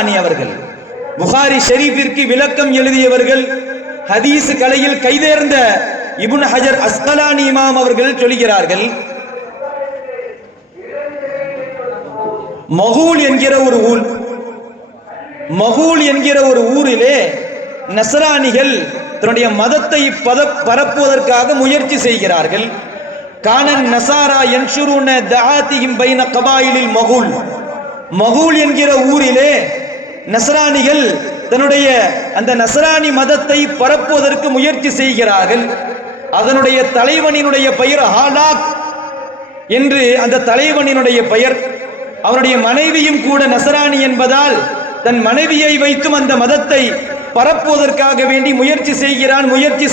அஸ்கலானி அவர்கள், புகாரி ஷெரீஃபிற்கு விளக்கம் எழுதியவர்கள், ஹதீஸ் கலையில் கைதேர்ந்த இப்னு ஹஜர் அஸ்கலானி இமாம் அவர்கள் சொல்கிறார்கள், மகூல் என்கிற ஒரு ஊரிலே நஸ்ரானிகள் தன்னுடைய மதத்தை பரப்புவதற்காக முயற்சி செய்கிறார்கள். கானன் நசாரா யன்ஷுருன தஆதிஹிம் பைன கபாயிலில் மகூல் என்கிற ஊரிலே நஸ்ரானிகள் தன்னுடைய அந்த நஸ்ரானி மதத்தை பரப்புவதற்கு முயற்சி செய்கிறார்கள். அதனுடைய தலைவனினுடைய பெயர் ஹாலாக் என்று அந்த தலைவனினுடைய பெயர். அவனுடைய மனைவியும் கூட நஸ்ரானி என்பதால் தன் மனைவியை வைத்தும் அந்த மதத்தை பரப்புவதற்காக வேண்டி முயற்சி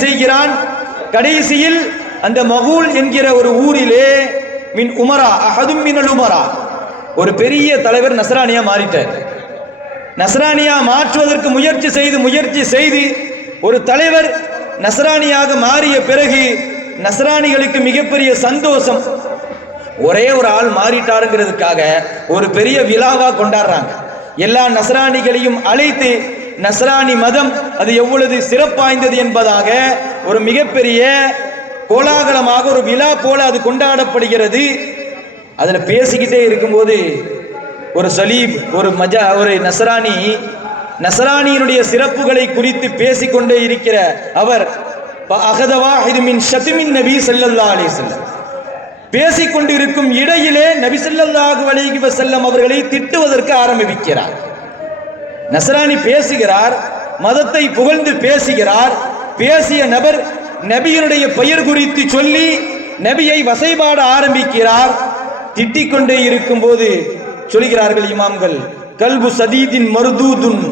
செய்கிறான். கடைசியில் அந்த மகூல் என்கிற ஒரு ஊரிலே மின் உமரா அஹதும் மினல் உமரா ஒரு பெரிய தலைவர் நஸ்ரானியா மாறிட்டார். நஸ்ரானியா மாற்றுவதற்கு முயற்சி செய்து ஒரு தலைவர் நஸ்ரானியாக மாறிய பிறகு நஸ்ரானிகளுக்கு மிகப்பெரிய சந்தோஷம். ஒரே ஒரு ஆள் மாறிட்டாருங்கிறதுக்காக ஒரு பெரிய விழாவா கொண்டாடுறாங்க. எல்லா நஸ்ரானிகளையும் அழைத்து நஸ்ரானி மதம் அது எவ்வளவு சிறப்பாய்ந்தது என்பதாக ஒரு மிகப்பெரிய கோலாகலமாக ஒரு விழா போல அது கொண்டாடப்படுகிறது. அதுல பேசிக்கிட்டே இருக்கும்போது ஒரு சலீப் ஒரு நஸ்ரானியினுடைய சிறப்புகளை குறித்து பேசிக்கொண்டே இருக்கிற அவர் நபி ஸல்லல்லாஹு அலைஹி வஸல்லம் பேசிக்கொண்டிருக்கும் இடையிலே நபி ஸல்லல்லாஹு அலைஹி வஸல்லம் அவர்களை திட்டுவதற்கு ஆரம்பிக்கிறார். நஸ்ரானி பேசுகிறார், மதத்தை புகழ்ந்து பேசுகிறார். பேசிய நபர் நபியினுடைய பெயர் குறித்து சொல்லி நபியை வசைபாட ஆரம்பிக்கிறார். திட்டிக் கொண்டே இருக்கும் போது சொல்கிறார்கள் இமாம்கள், கல்பு சதீதின் மர்தூதுன்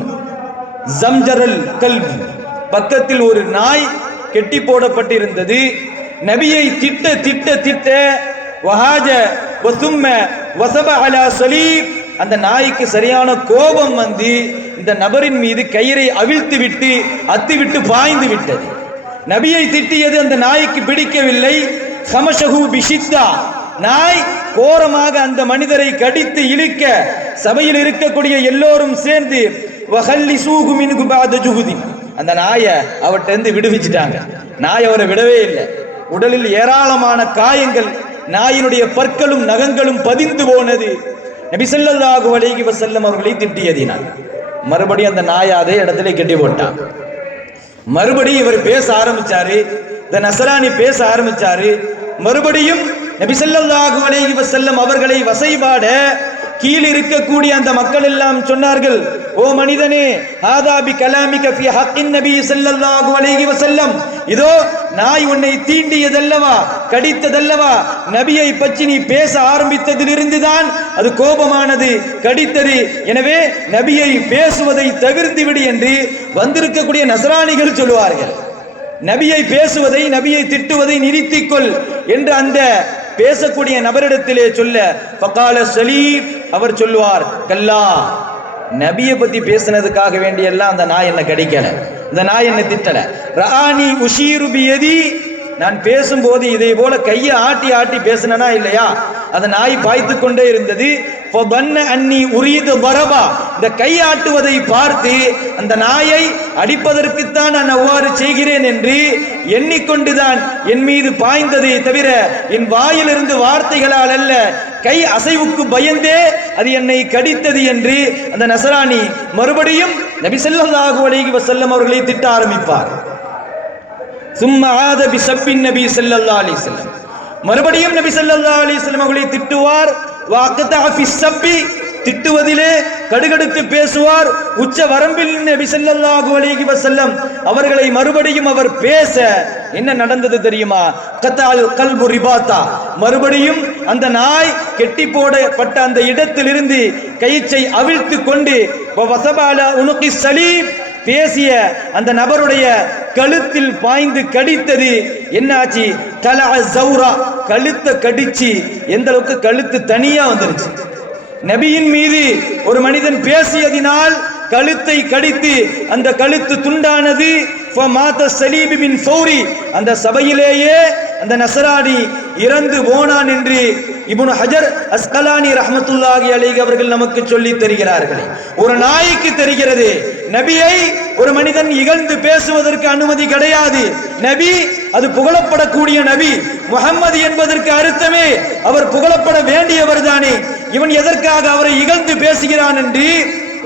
ஜம்ஜரல் கல்பு, பக்கத்தில் ஒரு நாய் கெட்டி போடப்பட்டிருந்தது. நபியை திட்ட திட்ட திட்ட வஹாஜ வசும்ம வசப அலா சலீப், அந்த நாய்க்கு சரியான கோபம் வந்து இந்த நபரின் மீது கயிறை அவிழ்த்து விட்டு அத்துவிட்டு பாய்ந்து விட்டது. நபியை திட்டியது அந்த நாய்க்கு பிடிக்கவில்லை. ஹமஷஹு பிஷித்தா, நாய் கோரமாக அந்த மனிதரை கடித்து இழுக்க சபையில் இருக்கக்கூடிய எல்லோரும் சேர்ந்து வஹல்லிசூஹு மின்ஹு பஅத ஜுஹுதி, அந்த நாயை அவர்கிட்ட இருந்து விடுவிச்சிட்டாங்க. நாய் அவரை விடவே இல்லை. உடலில் ஏராளமான காயங்கள், நாயினுடைய பற்களும் நகங்களும் பதிந்து போனது. நபி ஸல்லல்லாஹு அலைஹி வஸல்லம் அவர்களை திட்டியதினால் மறுபடியும் அந்த நாயை அதே இடத்துல கட்டி போட்டான். மறுபடியும் இவர் பேச ஆரம்பிச்சாரு, இந்த நஸ்ரானி பேச ஆரம்பிச்சாரு. மறுபடியும் நபி ஸல்லல்லாஹு அலைஹி வஸல்லம் அவர்களை வசைபாட கீழ் இருக்கக்கூடிய அந்த மக்கள் எல்லாம் சொன்னார்கள், ஓ மனிதனே, ஹாதா பி கலாமிக ஃபி ஹக்கின் நபி ஸல்லல்லாஹு அலைஹி வஸல்லம், இதோ நாய் உன்னை தீண்டியதல்லவா, கடித்ததல்லவா, நபியை பற்றி நீ பேச ஆரம்பித்ததிலிருந்து தான் அது கோபமானது, கடித்தது. எனவே நபியை பேசுவதை தவிர்த்து விடு என்று வந்திருக்கக்கூடிய நஸ்ரானிகள் சொல்லுவார்கள். நபியை பேசுவதை, நபியை திட்டுவதை நிறுத்திக்கொள் என்று அந்த பேசக்கூடிய நபரிடத்திலே சொல்ல ஃபகால சலீப், அவர் சொல்லுவார், கல்லா, நபியை பத்தி பேசினதுக்காக வேண்டியெல்லாம் அந்த நாய் என்ன கடிக்கல, இந்த நாய் என்ன திட்டல. ரஆனி உஷீரு பியதி, நான் பேசும்போது இதை போல கையை ஆட்டி ஆட்டி பேசினா இல்லையா, அந்த நாய் பாய்த்து கொண்டே இருந்தது. அன்னி உரீது பரபா, இந்த கையாட்டுவதை பார்த்து அந்த நாயை அடிப்பதற்குத்தான் நான் அவ்வாறு செய்கிறேன் என்று எண்ணிக்கொண்டுதான் என் மீது பாய்ந்ததை தவிர என் வாயிலிருந்து வார்த்தைகளால் அல்ல, கை அசைவுக்கு பயந்தே அது என்னை கடித்தது என்று அந்த நஸ்ரானி மறுபடியும் நபி ஸல்லல்லாஹு அலைஹி வஸல்லம் அவர்களை திட்ட ஆரம்பிப்பார். சும்மா ஆத பிஸப்பின் நபி ஸல்லல்லாஹு அலைஹி வஸல்லம், மறுபடியும் நபி ஸல்லல்லாஹு அலைஹி வஸல்லம் அவர்களை திட்டுவார். வஅக்தா ஃபி ஸப்பி, திட்டுவதிலே கடுகடுத்து பேசுவார். உச்ச வரம்பில் நபி ஸல்லல்லாஹு அலைஹி வஸல்லம் அவர்களை மறுபடியும் அவர் பேச என்ன நடந்தது தெரியுமா? கத்தால் கல்பு ரிபாத்தா, மறுபடியும் அந்த நாய் கெட்டி போடப்பட்ட அந்த இடத்திலிருந்து கயிற்றை அவிழ்த்து கொண்டு வஸபால உனுகி சலீப், பேசிய அந்த நபருடைய கழுத்தில் பாய்ந்து கடித்தது. என்னாச்சு? தலா ஜௌரா, கழுத்தை கடிச்சு எந்த அளவுக்கு கழுத்து தனியா வந்துருச்சு. நபியின் மீது ஒரு மனிதன் பேசியதினால் கழுத்தை கடித்து அந்த கழுத்து துண்டானது. அந்த சபையிலேயே அந்த நஸ்ரானி இறந்து போனான் என்று இப்னு ஹஜர் அஸ்கலானி ரஹ்மத்துல்லாஹி அலைஹி அவர்கள் நமக்கு சொல்லி தருகிறார்கள். ஒரு நாய்க்கு தெரிகிறது நபியை ஒரு மனிதன் இகழ்ந்து பேசுவதற்கு அனுமதி கிடையாது. நபி அது புகழப்படக்கூடிய நபி. முஹம்மது என்பதற்கு அர்த்தமே அவர் புகழப்பட வேண்டியவர் தானே. இவன் எதற்காக அவரை இகழ்ந்து பேசுகிறான் என்று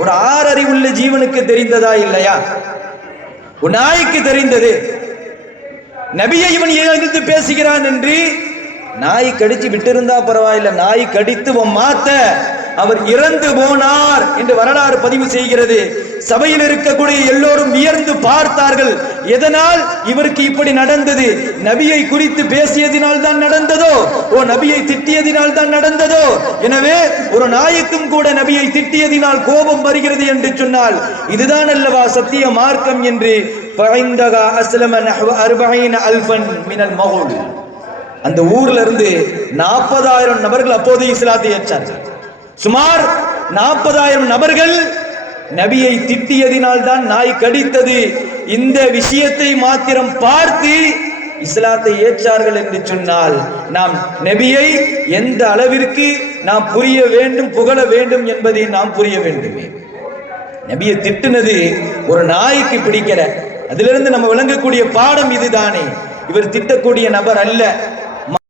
ஒரு ஆறறிவுள்ள ஜீவனுக்கு தெரிந்ததா இல்லையா? ஒரு நாய்க்கு தெரிந்தது. நபியை இவன் இகழ்ந்து பேசுகிறான் என்று நாய் கடிச்சு விட்டிருந்தா பரவாயில்லை, நாய் கடித்து மாத்த அவர் இறந்து போனார் என்று வரலாறு பதிவு செய்கிறது. சபையில் இருக்கக்கூடிய எல்லோரும் வியர்ந்து பார்த்தார்கள். எதனால் இவருக்கு இப்படி நடந்தது? நபியை குறித்து பேசியதினால் தான் நடந்ததோ? நபியை திட்டியதினால் தான் நடந்ததோ? எனவே ஒரு நாய்க்கும் கூட நபியை திட்டியதினால் கோபம் வருகிறது என்று சொன்னால் இதுதான் அல்லவா சத்திய மார்க்கம் என்று அந்த ஊர்ல இருந்து 40,000 நபர்கள் அப்போது இஸ்லாத்தை ஏற்றார்கள். சுமார் 40,000 நபர்கள் நபியை திட்டியதினால் தான் நாய் கடித்தது, இந்த விஷயத்தை மாத்திரம் பார்த்து இஸ்லாத்தை ஏற்றார்கள் என்று சொன்னால் நாம் நபியை எந்த அளவிற்கு நாம் புரிய வேண்டும், புகழ வேண்டும் என்பதை நாம் புரிய வேண்டுமே. நபியை திட்டுனது ஒரு நாய்க்கு பிடிக்கல. அதிலிருந்து நம்ம விளங்கக்கூடிய பாடம் இதுதானே. இவர் திட்டக்கூடிய நபர் அல்ல.